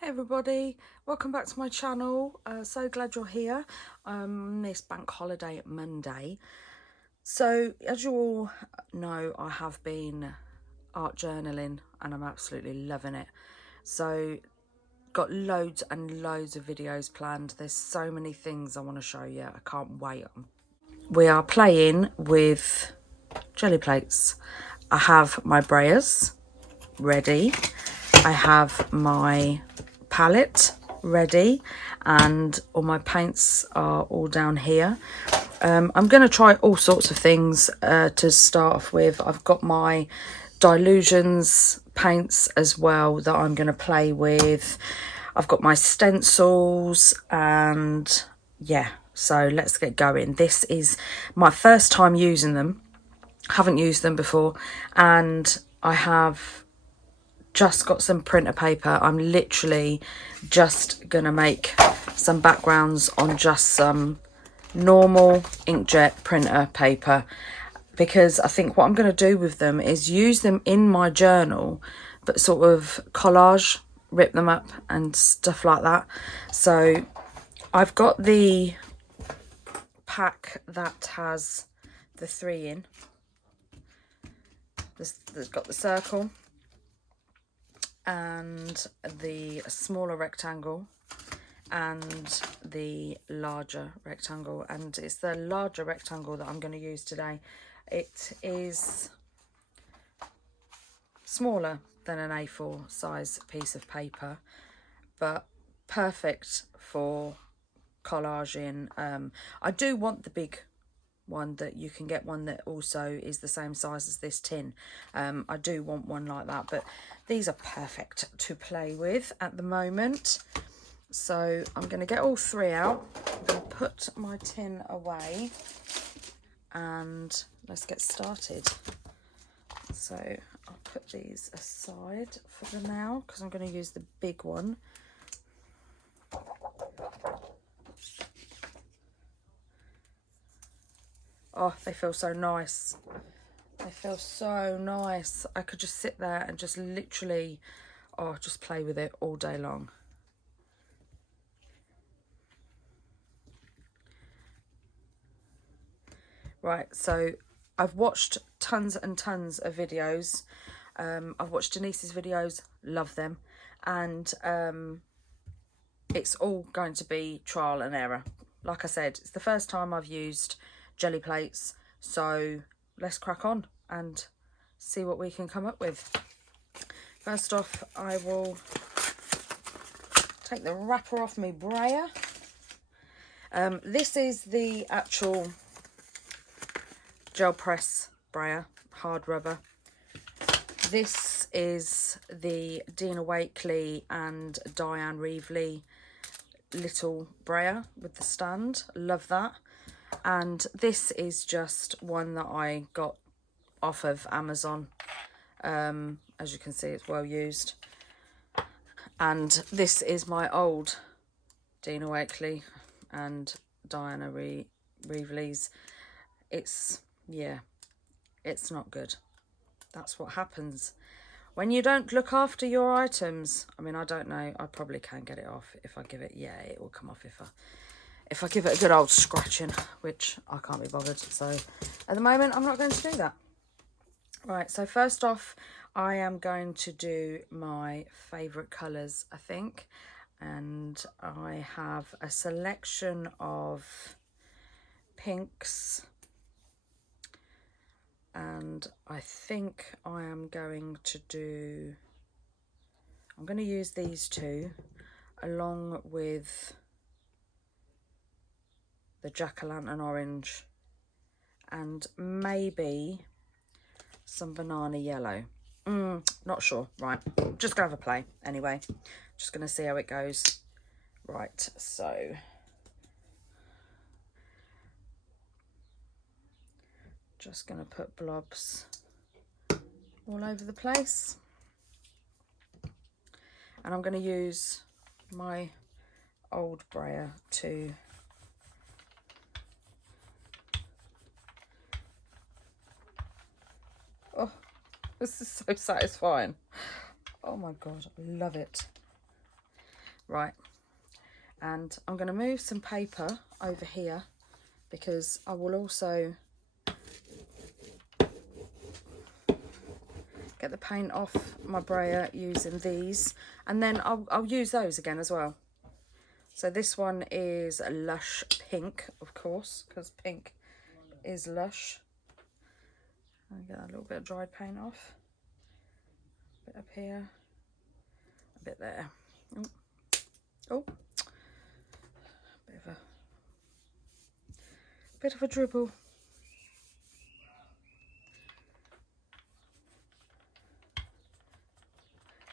Hey everybody, welcome back to my channel. So glad you're here this bank holiday Monday. So as you all know, I have been art journaling and I'm absolutely loving it. So got loads and loads of videos planned. There's so many things I want to show you. I can't wait. We are playing with jelly plates. I have my brayers ready. I have my palette ready and all my paints are all down here. I'm going to try all sorts of things to start off with. I've got my dylusions paints as well that I'm going to play with. I've got my stencils and yeah, so let's get going. This is my first time using them. Haven't used them before, and I have just got some printer paper. I'm literally just gonna make some backgrounds on just some normal inkjet printer paper, because I think what I'm going to do with them is use them in my journal, but sort of collage, rip them up and stuff like that. So I've got the pack that has the 3 in. That's got the circle and the smaller rectangle and the larger rectangle, and it's the larger rectangle that I'm going to use today. It is smaller than an A4 size piece of paper, but perfect for collaging. I do want the big one, that you can get one that also is the same size as this tin. I do want one like that, but these are perfect to play with at the moment. So I'm going to get all 3 out. I'm going to put my tin away and let's get started. So I'll put these aside for the now because I'm going to use the big one. Oh, they feel so nice. They feel so nice. I could just sit there and just literally, just play with it all day long. Right, so I've watched tons and tons of videos. I've watched Denise's videos, love them. And it's all going to be trial and error. Like I said, it's the first time I've used jelly plates, so let's crack on and see what we can come up with. First off, I will take the wrapper off my brayer. This is the actual gel press brayer, hard rubber. This is the Dinawakeley and Diane Reevely little brayer with the stand. Love that. And this is just one that I got off of Amazon. As you can see, it's well used. And this is my old Dinawakeley and Diana Reevely's. It's, yeah, it's not good. That's what happens when you don't look after your items. I mean, I don't know, I probably can get it off if I give it, yeah, it will come off if I give it a good old scratching, which I can't be bothered. So at the moment, I'm not going to do that. Right, so first off, I am going to do my favourite colours, I think. And I have a selection of pinks. And I think I am going to do... I'm going to use these two along with the jack-o'-lantern orange and maybe some banana yellow. Not sure. Right, just gonna have a play anyway. Just gonna see how it goes. Right, so just gonna put blobs all over the place, and I'm gonna use my old brayer to this is so satisfying. Oh my god, I love it. Right, and I'm going to move some paper over here because I will also get the paint off my brayer using these, and then I'll use those again as well. So this one is a Lush Pink, of course, because pink is Lush. I'll get a little bit of dried paint off. A bit up here, a bit there. Oh, oh. Bit of a dribble.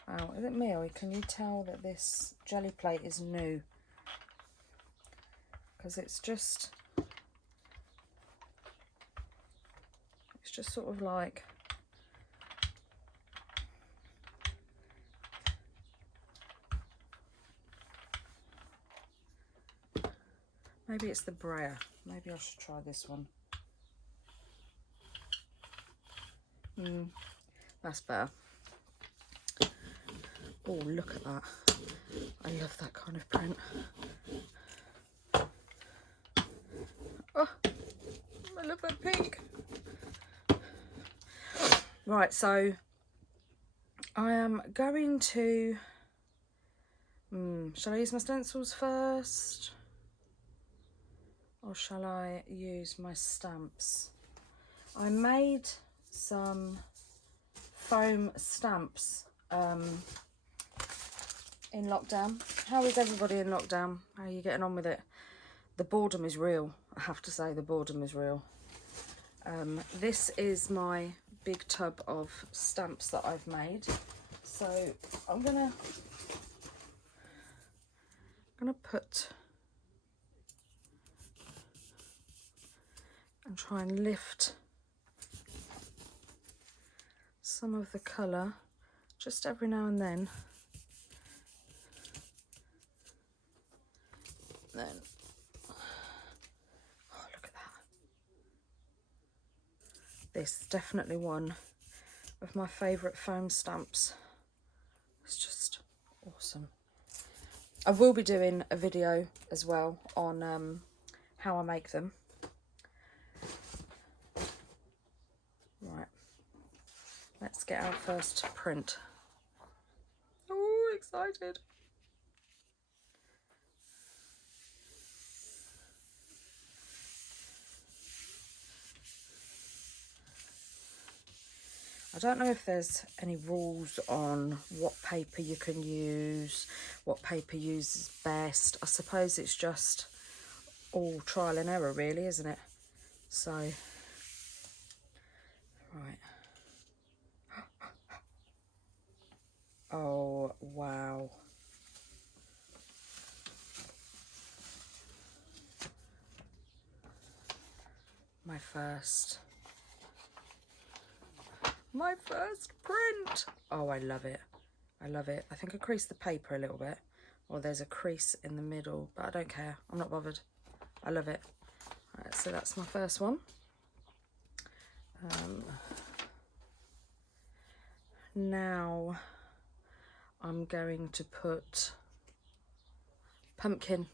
Wow, is it me, or can you tell that this Gelli Plate is new? Because it's just sort of like, maybe it's the brayer. Maybe I should try this one. That's better. Oh, look at that. I love that kind of print. Oh, I love that pink. Right, so I am going to, shall I use my stencils first? Or shall I use my stamps? I made some foam stamps in lockdown. How is everybody in lockdown? How are you getting on with it? The boredom is real. I have to say, the boredom is real. This is my big tub of stamps that I've made. So I'm gonna put and try and lift some of the colour just every now and then. Then, oh, look at that. This is definitely one of my favourite foam stamps. It's just awesome. I will be doing a video as well on how I make them. Right, let's get our first print. Oh, excited. I don't know if there's any rules on what paper you can use, what paper uses best. I suppose it's just all trial and error really, isn't it? So, right. Oh, wow. My first print. Oh, I love it. I love it. I think I creased the paper a little bit, or there's a crease in the middle, but I don't care. I'm not bothered. I love it. Right, so that's my first one. Now I'm going to put pumpkin.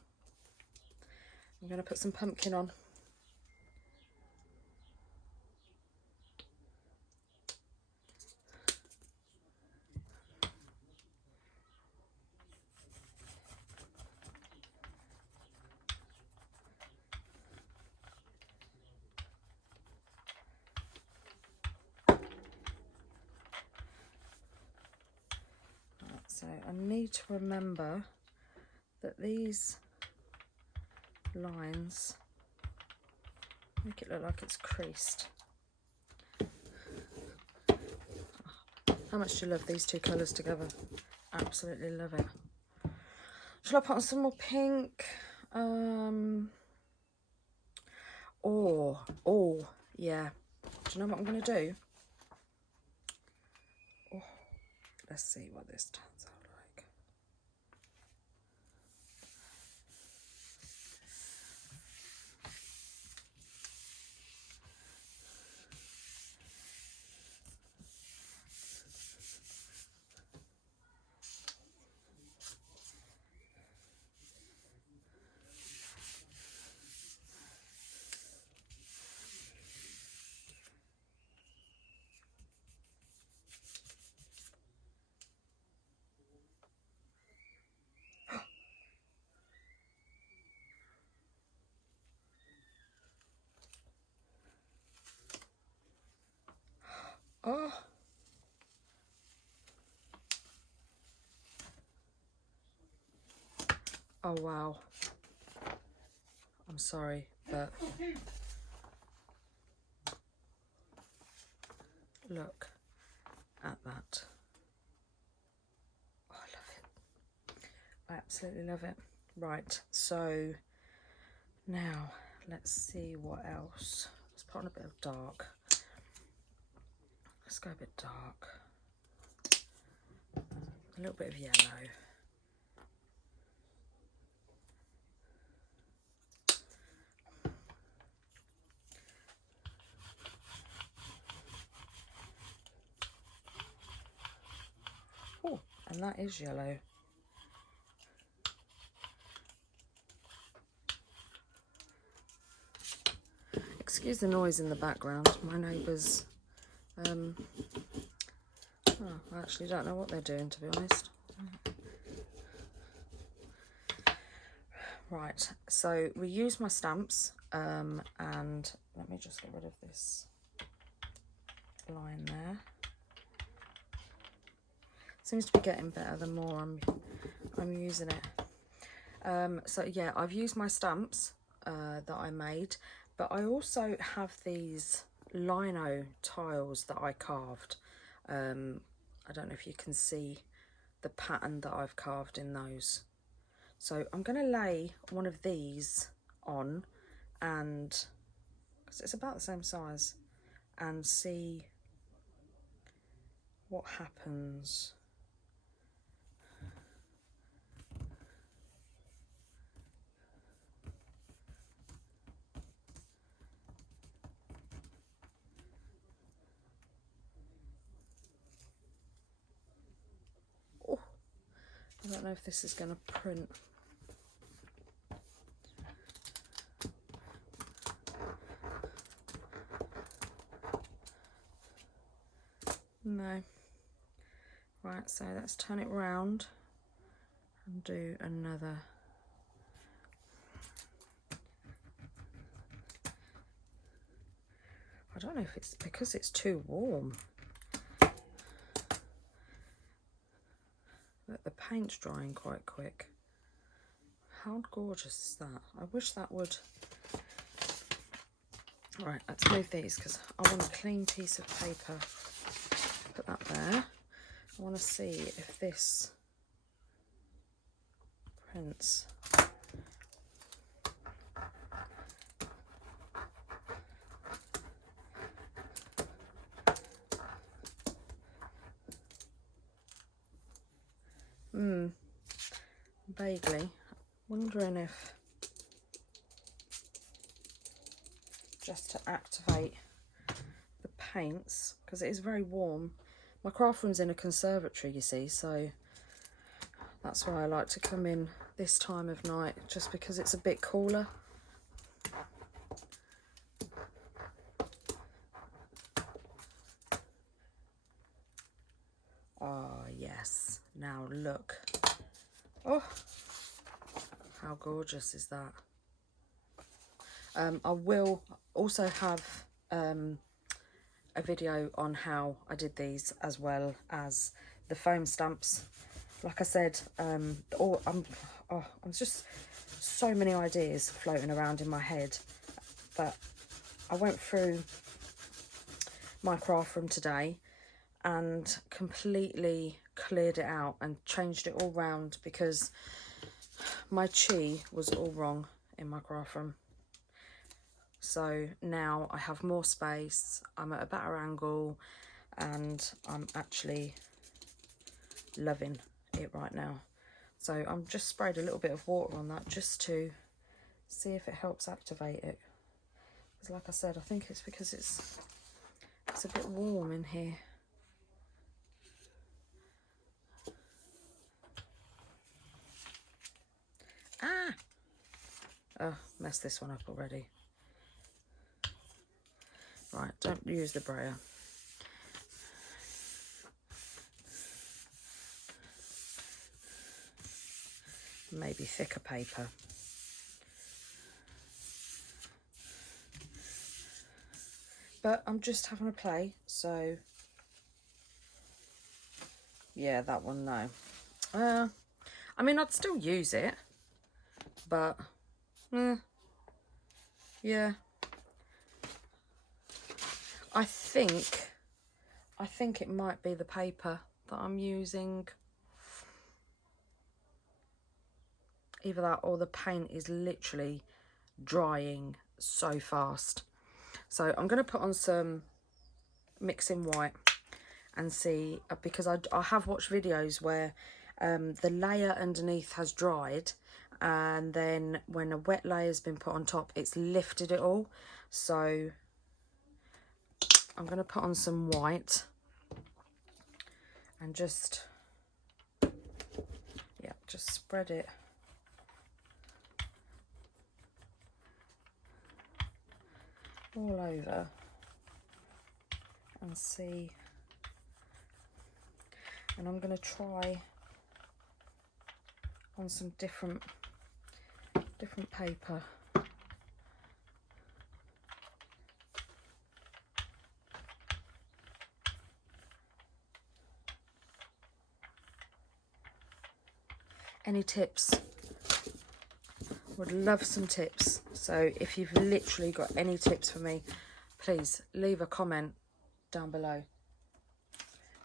I'm going to put some pumpkin on. So I need to remember that these lines make it look like it's creased. How much do you love these two colours together? Absolutely love it. Shall I put on some more pink? Oh, yeah. Do you know what I'm going to do? Oh, let's see what this turns out like. Oh. Oh wow. I'm sorry, but look at that. Oh, I love it. I absolutely love it. Right, so now let's see what else. Let's put on a bit of dark. Let's go a bit dark. A little bit of yellow. Oh, and that is yellow. Excuse the noise in the background. My neighbours, oh, I actually don't know what they're doing, to be honest. Right, so we use my stamps, and let me just get rid of this line there. Seems to be getting better the more I'm using it. So yeah, I've used my stamps that I made, but I also have these lino tiles that I carved. I don't know if you can see the pattern that I've carved in those. So I'm going to lay one of these on, and because it's about the same size, and see what happens. Oh, I don't know if this is going to print. No. Right, so let's turn it round and do another. I don't know if it's because it's too warm. But the paint's drying quite quick. How gorgeous is that? I wish that would. Right, let's move these because I want a clean piece of paper. Put that there. I want to see if this prints. Vaguely. Wondering if just to activate the paints, because it is very warm. My craft room's in a conservatory, you see, so that's why I like to come in this time of night, just because it's a bit cooler. Ah, yes. Now look. Oh, how gorgeous is that? I will also have a video on how I did these, as well as the foam stamps. Like I said, I'm just so many ideas floating around in my head, but I went through my craft room today and completely cleared it out and changed it all round, because my chi was all wrong in my craft room. So now I have more space, I'm at a better angle, and I'm actually loving it right now. So I'm just sprayed a little bit of water on that just to see if it helps activate it. Because like I said, I think it's because it's a bit warm in here. Ah! Oh, messed this one up already. Right, don't use the brayer. Maybe thicker paper. But I'm just having a play, so Yeah, that one, no. I mean, I'd still use it, but yeah. I think it might be the paper that I'm using. Either that or the paint is literally drying so fast. So I'm going to put on some mixing white and see, because I have watched videos where the layer underneath has dried, and then when a wet layer has been put on top, it's lifted it all. So I'm going to put on some white and just spread it all over and see. And I'm going to try on some different paper. Any tips? Would love some tips. So if you've literally got any tips for me, please leave a comment down below.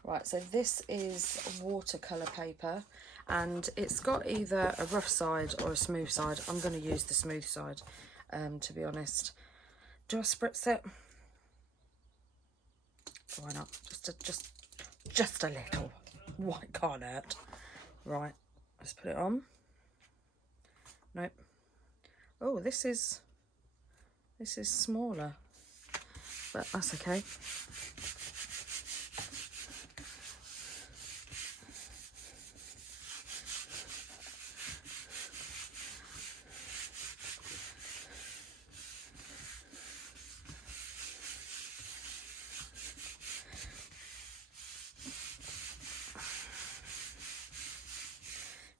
Right, so this is watercolour paper, and it's got either a rough side or a smooth side. I'm going to use the smooth side, to be honest. Do I spritz it? Why not? Just a little. Why can't hurt? Right, let's put it on. Nope. Oh, this is smaller, but that's okay.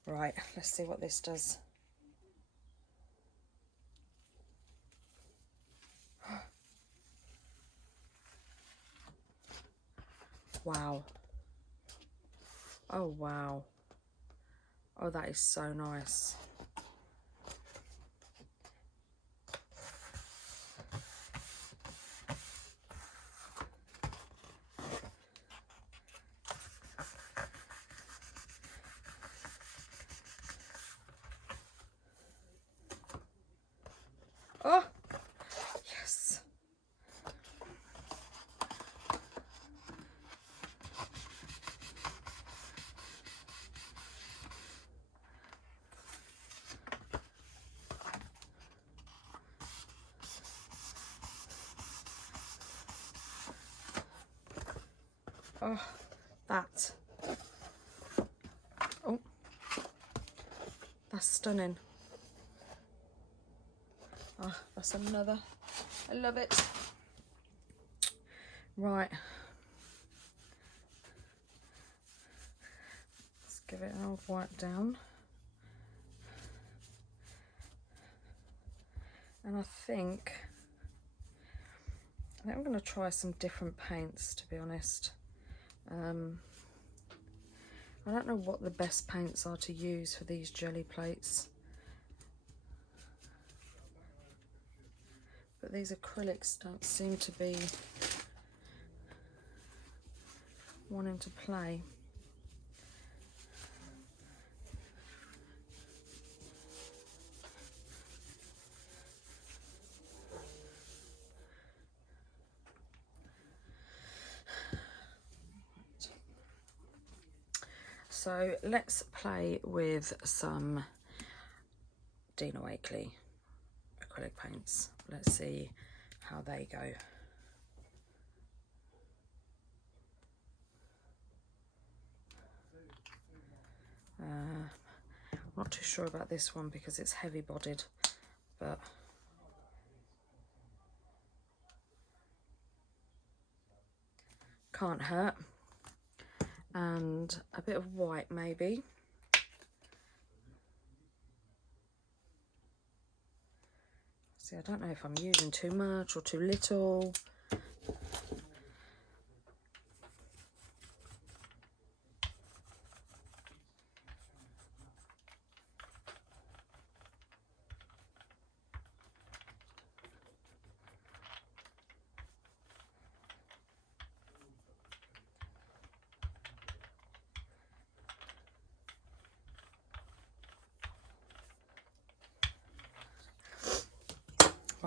Right, let's see what this does. Wow. Oh, wow. Oh, that is so nice. Oh, yes. Oh, that. Oh, that's stunning. Oh, that's another. I love it. Right. Let's give it an old wipe down. And I think I'm going to try some different paints, to be honest. I don't know what the best paints are to use for these jelly plates, but these acrylics don't seem to be wanting to play. So let's play with some Dinawakeley acrylic paints. Let's see how they go. I'm not too sure about this one because it's heavy bodied, but can't hurt. And a bit of white maybe. See, I don't know if I'm using too much or too little.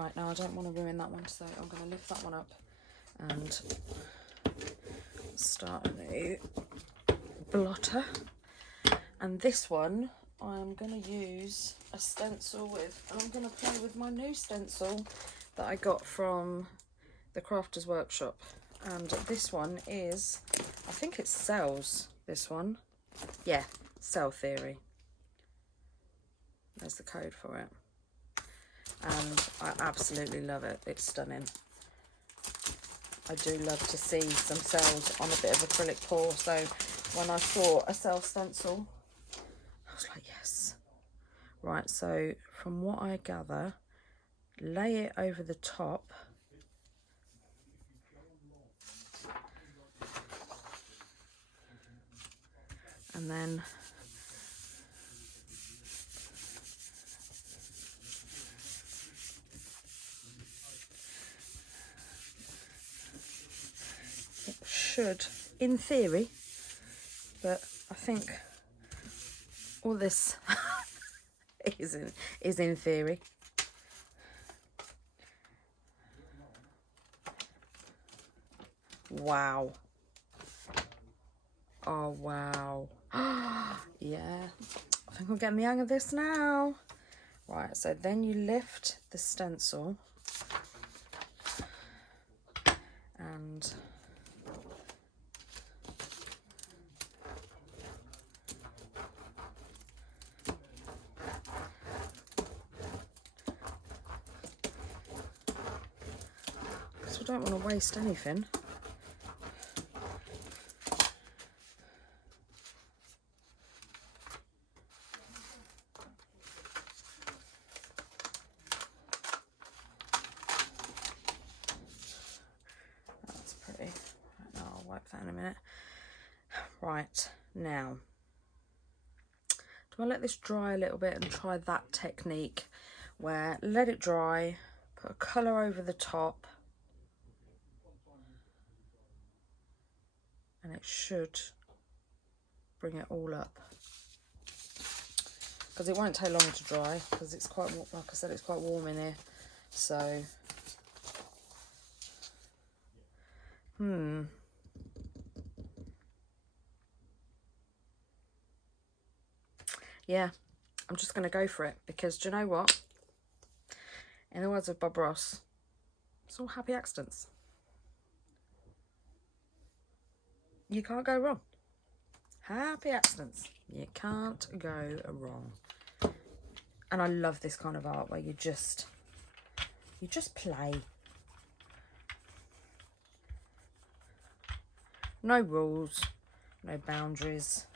Right, now I don't want to ruin that one, so I'm going to lift that one up and start a new blotter. And this one I'm going to use a stencil with, and I'm going to play with my new stencil that I got from the Crafters Workshop. And this one is, I think it's Cells, this one. Yeah, Cell Theory. There's the code for it. And I absolutely love it. It's stunning. I do love to see some cells on a bit of acrylic pour. So when I saw a cell stencil, I was like, yes. Right, so from what I gather, lay it over the top. And then it should, in theory, but I think all this is in theory. Wow. Oh, wow. Yeah, I think I'm getting the hang of this now. Right, so then you lift the stencil and because I don't want to waste anything. That in a minute. Right, now do I let this dry a little bit and try that technique where let it dry, put a colour over the top, and it should bring it all up, because it won't take long to dry because it's quite, like I said, it's quite warm in here. So yeah, I'm just going to go for it, because do you know what? In the words of Bob Ross, it's all happy accidents. You can't go wrong. Happy accidents. You can't go wrong. And I love this kind of art where you just play. No rules, no boundaries.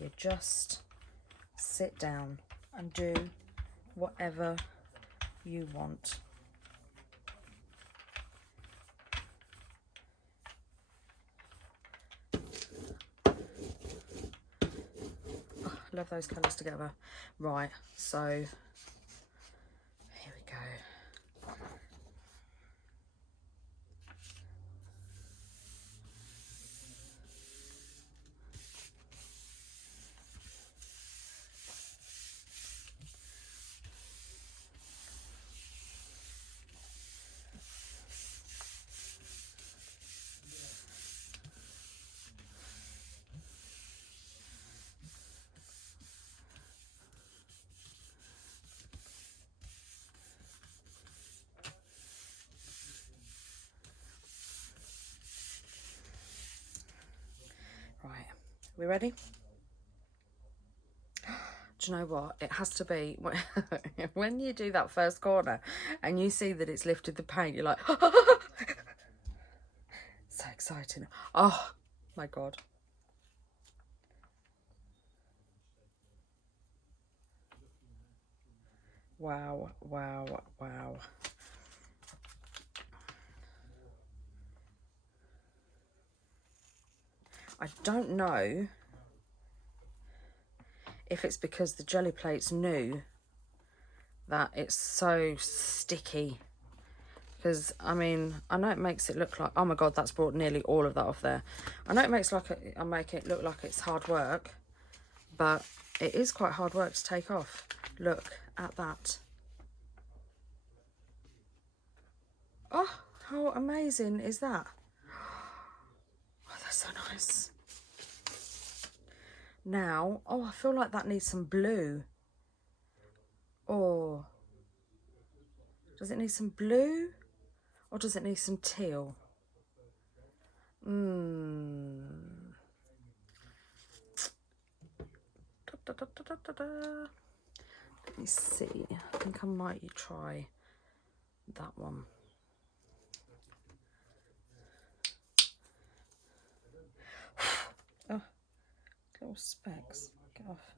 You just sit down and do whatever you want. Oh, I love those colours together. Right, so here we go. Right, we ready? Do you know what? It has to be when you do that first corner and you see that it's lifted the paint, you're like, so exciting. Oh my God. Wow, wow, wow. I don't know if it's because the Gelli Plate's new that it's so sticky. Because, I mean, I know it makes it look like, oh my God, that's brought nearly all of that off there. I know it makes like I make it look like it's hard work, but it is quite hard work to take off. Look at that. Oh, how amazing is that? Oh, that's so nice. Now, oh, I feel like that needs some blue. Or does it need some blue? Or does it need some teal? Da, da, da, da, da, da. Let me see. I think I might try that one. Oh, little specks. Get off.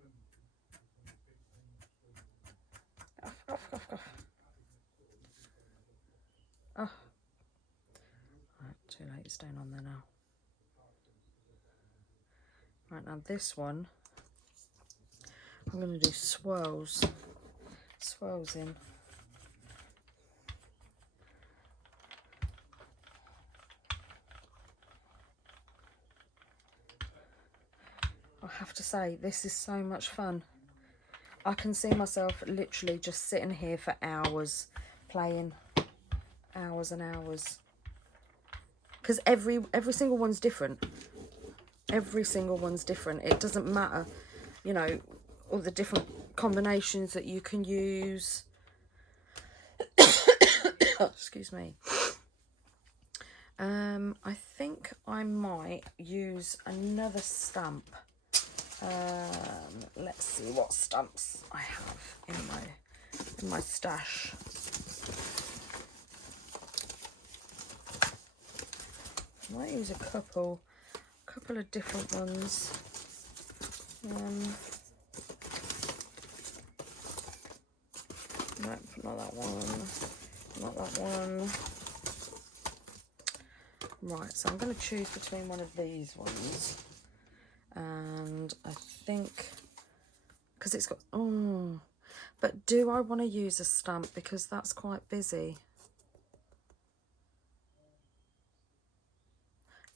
Off. Oh. Right, too late. It's staying on there now. Right, now this one, I'm going to do swirls. Swirls in. I have to say, this is so much fun. I can see myself literally just sitting here for hours playing, hours and hours. Because every single one's different. Every single one's different. It doesn't matter, you know, all the different combinations that you can use. Excuse me. I think I might use another stamp. Let's see what stamps I have in my stash. I might use a couple of different ones. Nope, not that one. Not that one. Right, so I'm going to choose between one of these ones. And I think, because it's got, but do I want to use a stamp? Because that's quite busy.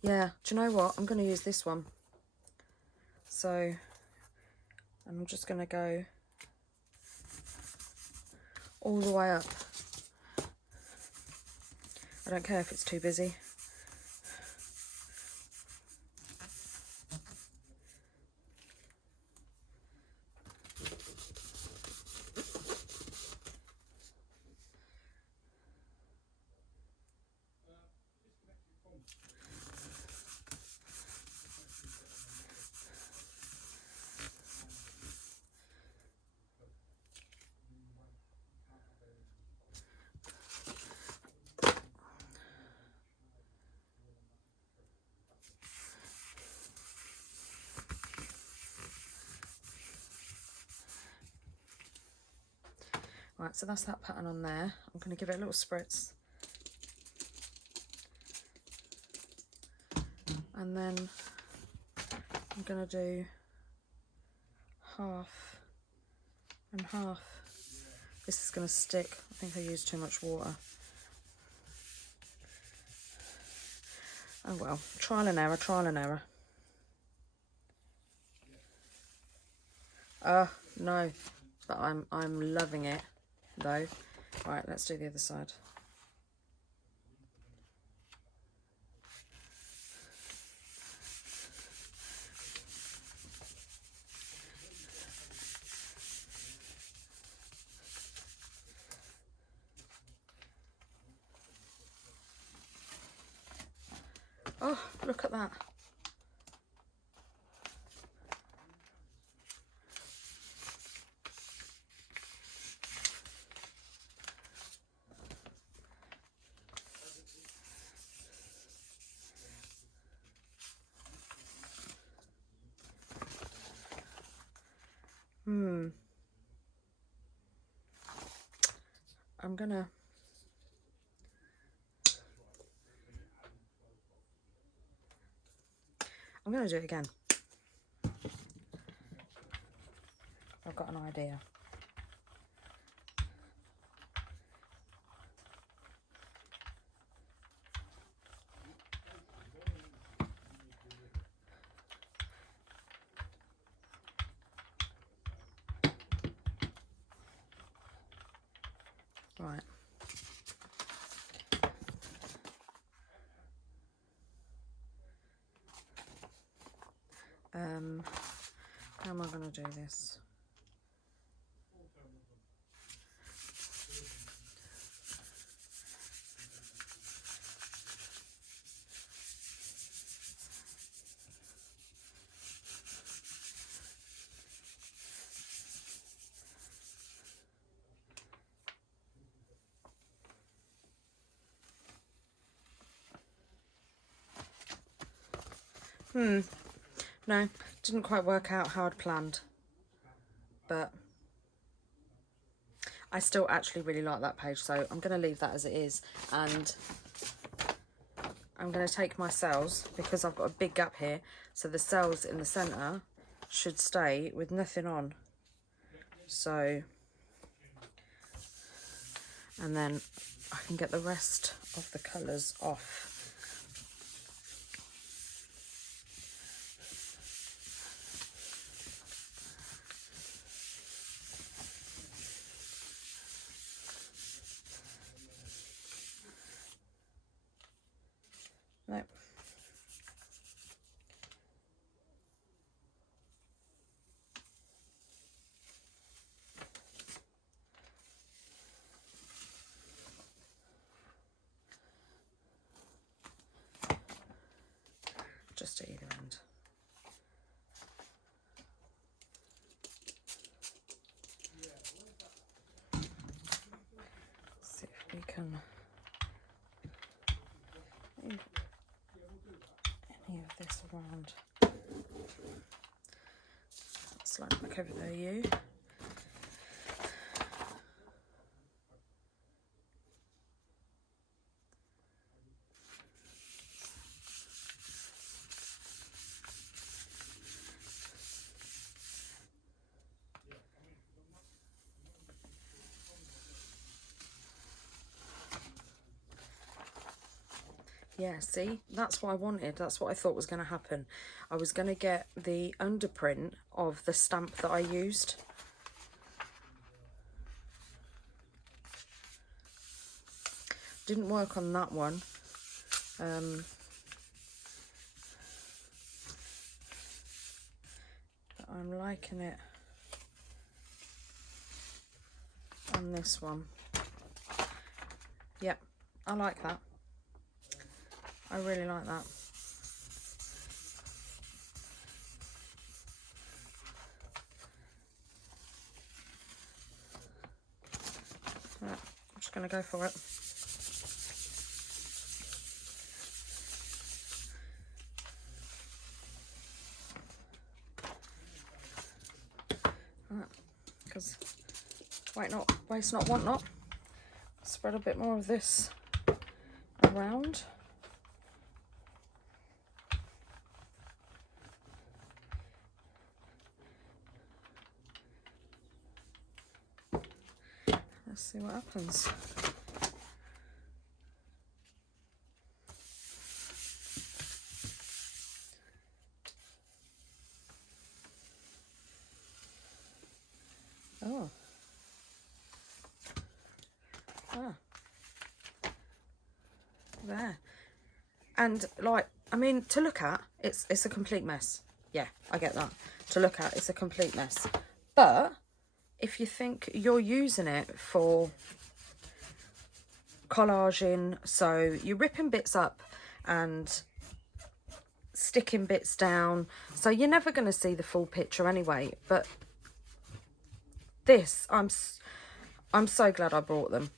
Yeah, do you know what? I'm going to use this one. So, I'm just going to go all the way up. I don't care if it's too busy. Right, so that's that pattern on there. I'm going to give it a little spritz. And then I'm going to do half and half. This is going to stick. I think I used too much water. Oh well, trial and error, trial and error. No, but I'm loving it though. Right, let's do the other side. Oh, look at that. I'm gonna do it again. I've got an idea. Right. How am I going to do this? No, didn't quite work out how I'd planned, but I still actually really like that page, so I'm going to leave that as it is, and I'm going to take my cells, because I've got a big gap here, so the cells in the centre should stay with nothing on. So, and then I can get the rest of the colours off. No. Just at either end. See if we can move any of this around. Slide back over there, you. Yeah, see, that's what I wanted. That's what I thought was going to happen. I was going to get the underprint of the stamp that I used. Didn't work on that one. But I'm liking it on this one. Yep, I like that. I really like that. Right, I'm just going to go for it. Right, because waste not, want not. Spread a bit more of this around. Let's see what happens. Oh. Ah. There. And like, I mean, to look at, it's a complete mess. Yeah, I get that. To look at, it's a complete mess. But if you think you're using it for collaging, so you're ripping bits up and sticking bits down, so you're never going to see the full picture anyway. But this, I'm so glad I brought them.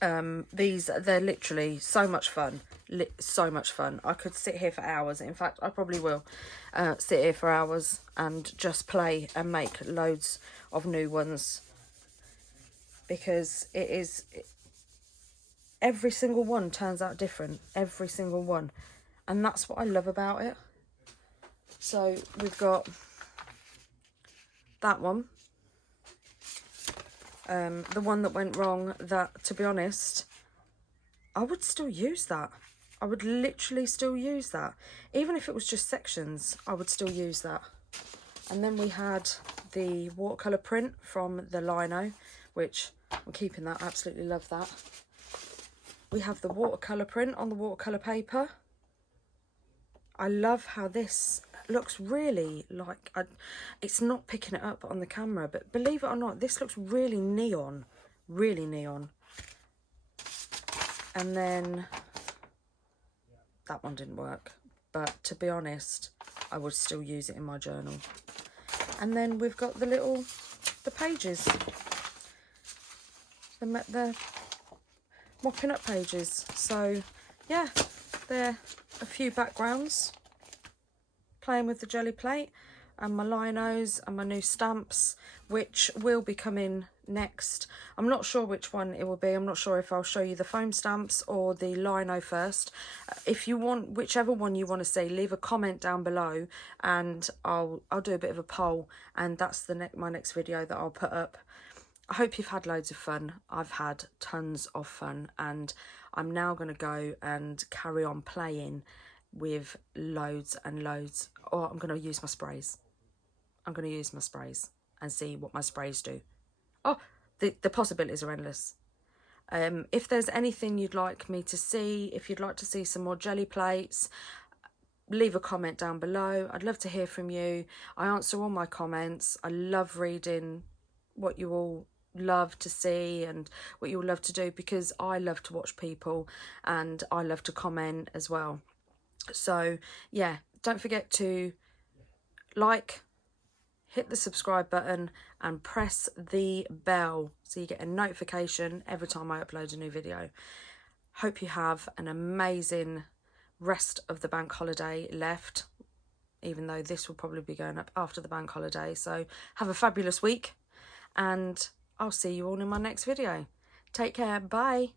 They're literally so much fun. So much fun. I could sit here for hours. In fact, I probably will sit here for hours and just play and make loads of new ones, because every single one turns out different. Every single one. And that's what I love about it. So we've got that one. The one that went wrong, that, to be honest, I would still use that. I would literally still use that. Even if it was just sections, I would still use that. And then we had the watercolour print from the lino, which I'm keeping that. I absolutely love that. We have the watercolour print on the watercolour paper. I love how this looks really like, it's not picking it up on the camera, but believe it or not, this looks really neon, really neon. And then that one didn't work, but to be honest, I would still use it in my journal. And then we've got the pages, the mopping up pages. So yeah, they're a few backgrounds, playing with the Gelli Plate and my linos and my new stamps, which will be coming next. I'm not sure which one it will be. I'm not sure if I'll show you the foam stamps or the lino first. If you want, whichever one you want to see, leave a comment down below and I'll do a bit of a poll, and that's my next video that I'll put up. I hope you've had loads of fun. I've had tons of fun, and I'm now going to go and carry on playing with loads and loads. Or I'm going to use my sprays. I'm going to use my sprays and see what my sprays do. Oh, the possibilities are endless. If there's anything you'd like me to see, if you'd like to see some more Gelli plates, leave a comment down below. I'd love to hear from you. I answer all my comments. I love reading what you all love to see and what you all love to do, because I love to watch people and I love to comment as well. So yeah, don't forget to like, hit the subscribe button and press the bell so you get a notification every time I upload a new video. Hope you have an amazing rest of the bank holiday left, even though this will probably be going up after the bank holiday. So have a fabulous week, and I'll see you all in my next video. Take care. Bye.